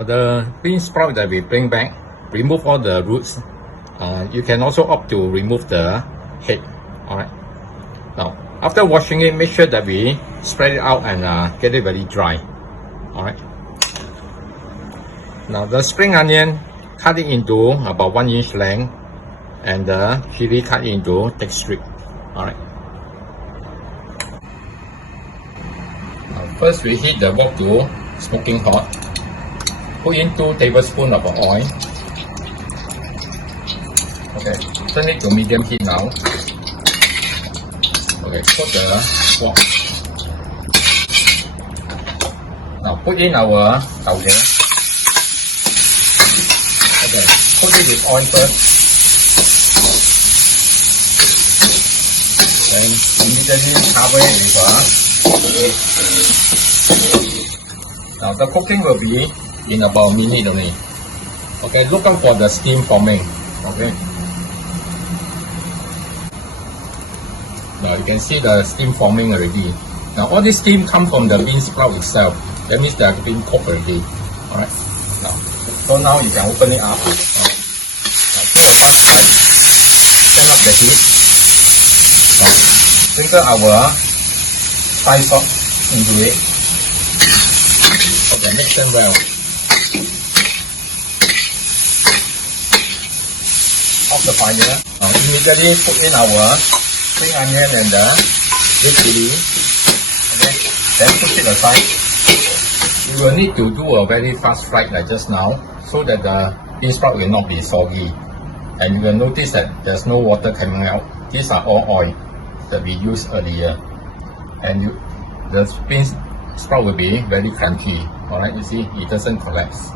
The bean sprout that we bring back, remove all the roots. You can also opt to remove the head. Alright. Now, after washing it, make sure that we spread it out and get it very dry. Alright. Now the spring onion, cut it into about 1 inch length, and the chili cut into thick strip. Alright. Now first we heat the wok to smoking hot. Put in 2 tablespoons of oil. Okay, turn it to medium heat now. Okay, put the wok. Now put in our tauge. Okay, put it with oil first. Then immediately cover it with Now the cooking will be in about a minute only. Okay, look out for the steam forming. Okay. Now you can see the steam forming already. Now all this steam comes from the bean sprout itself. That means they are being cooked already. Alright. Now you can open it up. Right. Now put the top side. Turn up the heat. Now sprinkle our Thai sauce into it. Okay, mix them well. Off the fire. Now immediately put in our spring onion and the red chili. Okay, then put it aside. We will need to do a very fast fry like just now, so that the bean sprout will not be soggy. And you will notice that there's no water coming out. These are all oil that we used earlier. And the bean sprout will be very crunchy. Alright, you see, it doesn't collapse.